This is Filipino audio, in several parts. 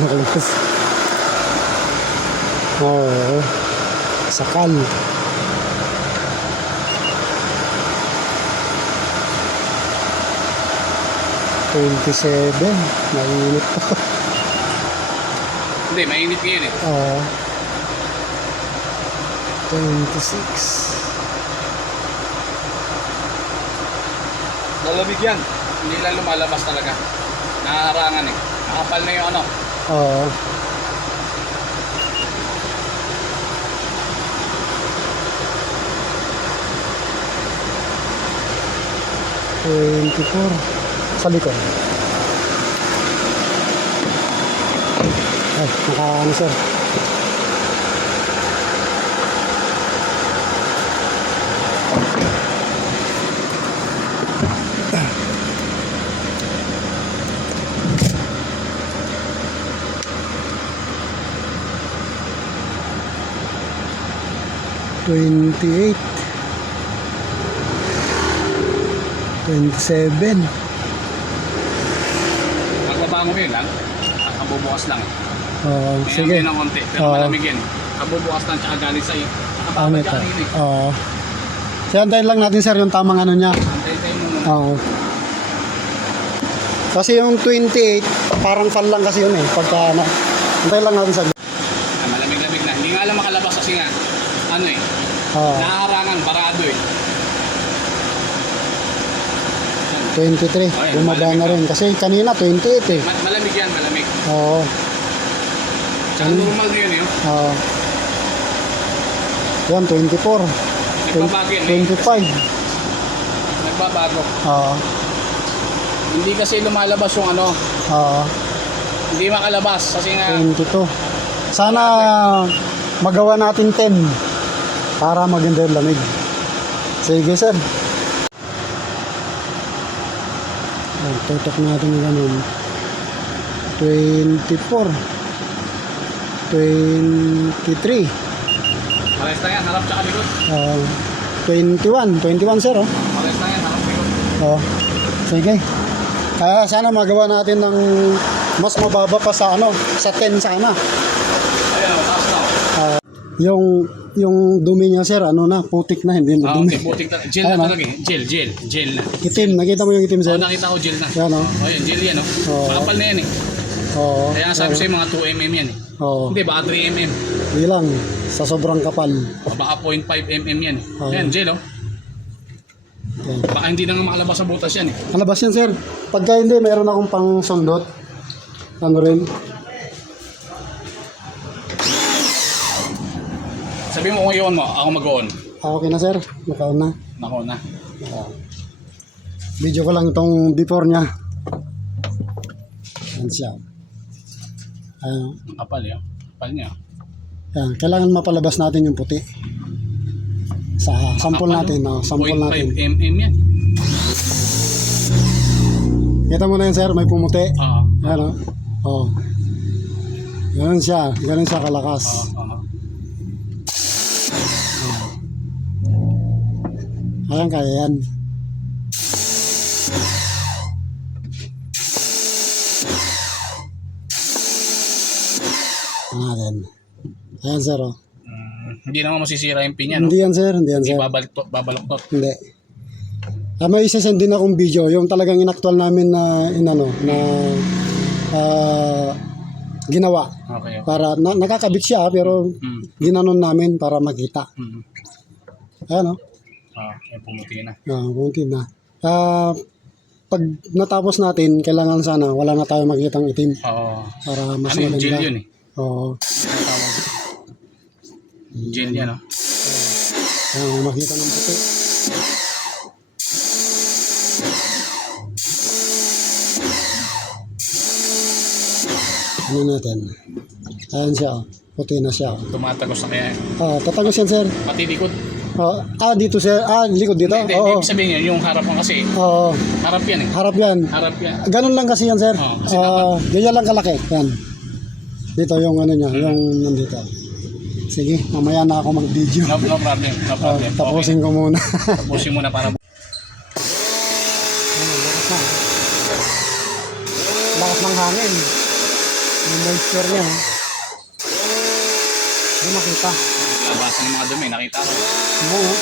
nakalabas. Oo. Sakal. $27. Mainit pa. Hindi, mainit ngayon eh. Oo. 26. Lalamig yan. Hindi lang lumalabas talaga. Nakaharangan eh. Nakapal na yung ano. Oo. $24 sa likod. Ay, naka-ano sir. $28. $27. Magbabango yun lang. Nakabubukas lang eh. Oo, Sige. sige. Ng konti. Pero Oo. malamig yan. Nakabubukas lang tsaka galing sa iyo. Ano Nakababad ito? ka rin eh. Oo. So, antayin lang natin sir yung tamang ano niya. Antay-tay mo muna. Oo. Kasi yung 28, parang fan lang kasi yun eh. Pagka ano. Antayin lang natin sir. Malamig-lamig na. Hindi nga alam makalabas kasi nga. Ano eh. Oo. Nakaharangan. Barado eh. 23. Bumaba na rin. Kasi kanina 28 eh. Malamig yan. Malamig. Oo. Tsaka normal na yun eh. Oo. Yan, 24. Nagbabago yan. 25. Nagbabago. Oo. Hindi kasi lumalabas yung ano. Oo. Hindi makalabas. Kasi nga. 22. Sana magawa natin 10 para maganda yung lamig. Sige sir. Ayan, tutok natin yung ganun. 24. 23. Pares na yan. Harap tsaka likod. 21. 21 sir oh. Pares na yan. Harap likod. Oh. Sige. Kaya sana magawa natin ng mas mababa pa sa ano, sa 10 sana. Ayan. Taas na. Yung dumi niya sir, ano na, putik na, hindi na dumi. Okay. Butik na. Gel na Ayan, talaga eh. Gel na. Itim, nakita mo yung itim sir? Oo, nakita ko gel na. Yan oh. Oh, yun. Gel yan oh. Oo. Makapal na yan eh. Oo. Kaya sabi sa'yo mga 2mm yan eh. Oo. Hindi, baka 3mm. Hindi lang, sa sobrang kapal. O baka 0.5mm yan eh. Oo. Yan, gel oh. Okay. Baka hindi na nga makalabas sa butas yan eh. Alabas yan sir. Pagka hindi, meron akong pang sundot. Ano rin? Sabi mo kung i-on mo, ako mag-on. Okay na sir, nakaon na. Nako na. Video ko lang itong before niya. Yan siya. Ayan. Ang kapal yun. Kapal niya. Yan. Kailangan mapalabas natin yung puti. Sa sample natin. No? Sample natin. 0.5mm yan. Kita mo na yan sir, may pumuti. Oo. Ayan o. Oh. Ganun siya. Ganun siya kalakas. Oo. Ayan, kaya yan. Ayan. Ayan sir oh. Hindi naman masisira yung pinya, no? Hindi yan sir, hindi yan Hindi sir. babaloktot. Hindi. May isasend din akong video, yung talagang inaktual namin na inano na ginawa Okay. para nakakabit siya pero ginanon namin para makita. Ayan oh. Yung pumuti na. Bunti na. Pag natapos natin, kailangan sana wala na tayong makitang itim Oo. para mas Ano yung maganda. gel yun eh? Oo. Gel yan, no? Ayan, makita ng puti. Ano natin? Ayan siya. Puti na siya. Tumatagos na kaya. Tatagos yan sir. Pati likod. Dito sir. Likod dito? Hindi, Oo. ibig sabihin yun, yung harap mo kasi. Oo. Harap yan eh. Harap yan. Harap yan. Ganun lang kasi yan sir. Kasi Ganyan lang kalaki. Yan. Dito yung ano niya. Yung nandito. Sige, mamaya na ako mag-video. No problem. No problem. Tapusin ko muna. Tapusin mo na para. Lakas ng hangin. Yung moisture niya. Hindi makita. Labasan ng mga dumi, nakita ko. Oo.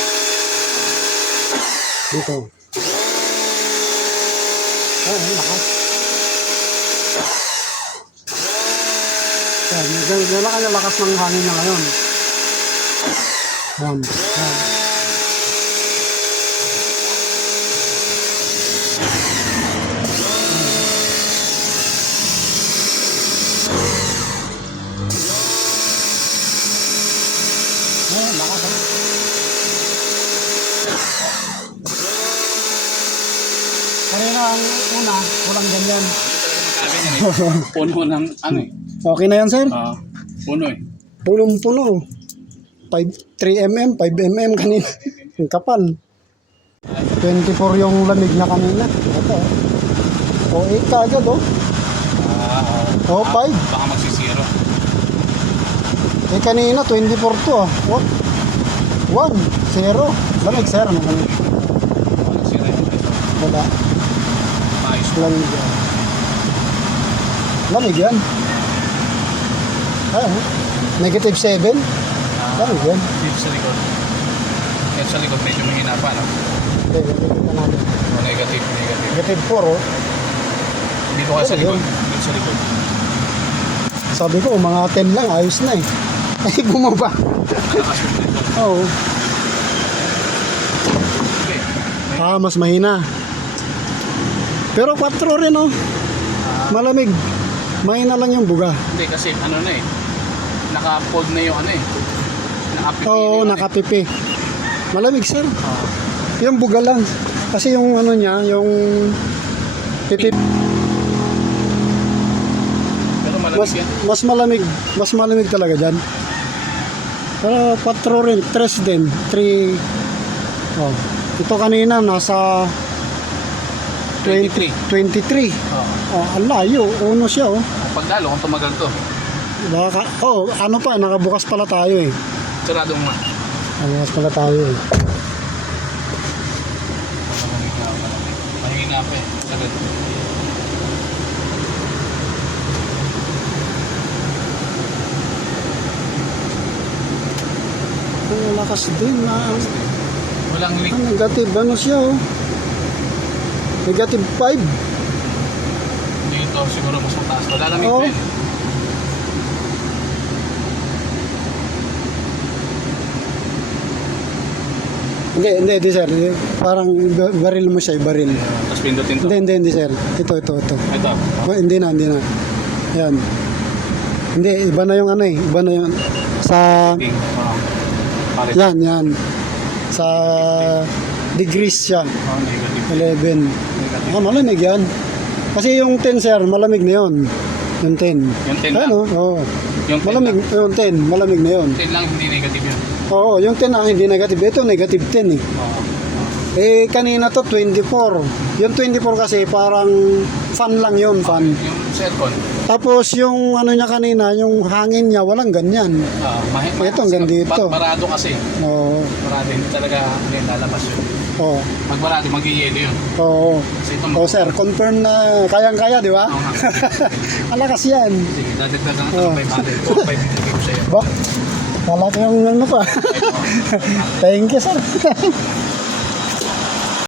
Dito. Ay, lakas. Yan, yan ang lakas ng hangin niya ngayon. Yan. Yan. Ayan, lakas ah. Kanina ang una, walang ganyan. Sabi niya eh. Puno ng ano eh. Okay na yan, sir? Puno eh. Punong-puno. 3 mm, 5 mm kanina. Ang kapal. 24 yung lamig na kanina. Ito. O 8 ka agad, oh. O 5. Baka magsisiro. Eh kanina, 24 to, ah. What? 1, 0. Lamig, sir. Ano lamig? Baka magsisiro yun. Wala. Ayos. Lamig yan. Lamig yan. Ayun. Negative 7. Lamig yan. Dito sa likod. Yan sa likod, medyo mahina pa, no? Okay, tingnan natin. O, negative. Negative 4, oh. Dito ka sa likod. Dito sa likod. Sabi ko, mga 10 lang, ayos na eh. Ay, bumaba. Malakas yung dito. Oo. Okay. Mas mahina. Pero 4 rin, oh. Malamig. Mahina lang yung buga. Hindi, kasi ano na eh. Naka-fold na yung ano eh. Nakapipi na Oo, yung ano eh. nakapipi. Malamig, sir. Yung buga lang. Kasi yung ano niya, yung pipi. Pero malamig yan. Mas malamig talaga dyan. Pero 4 rin, 3 din. 3. Oh. Ito kanina, nasa 23. 23. Oo. Oh, ang layo. Uno siya, oh. Pagdalo, kung tumagal to. Ano pa, nakabukas pala tayo eh. Sarado nga. Nakabukas pala tayo eh. Mahina pa eh. Sagad. Ang lakas din. Walang leak. Negative, ano siya, oh. Negative 5. Dito siguro mas mataas. Malalamig Oo. pa yun. Hindi, sir. Parang baril mo siya, baril. Tapos pindutin to. Hindi, sir. Ito. Ito. Oh, hindi na. Yan. Hindi, iba na yung ano eh. Iba na yung sa... Ping. Palit. Yan. Sa degrees siya. Negative. 11. Negative. Malamig yan. Kasi yung 10, sir, malamig na yun. Yung 10. Yung 10 lang? Ano? Oo. Yung 10 Malamig, lang. yung 10, malamig na yun. 10 lang, hindi negative yun. Oo, yung 10 ang hindi negative. Ito, negative 10 eh. Oo. Eh, kanina to 24. Yung 24 kasi parang fan lang yun, fan. Yung cellphone. Tapos yung ano niya kanina, yung hangin niya, walang ganyan. Ito, hanggang dito. Barado kasi. Oo. Barado, hindi talaga hindi lalabas yun. Oo. Pag barado, mag-i-yelo yun. Oo. Kasi ito Oh, sir, confirm na kayang-kaya, di ba? Oo nga. Alakas yan. Sige, dadagdagan na Oo. ito ng 500. 5 bibigay ko sa'yo. Ba? Malaki yung ano pa. Thank you, sir.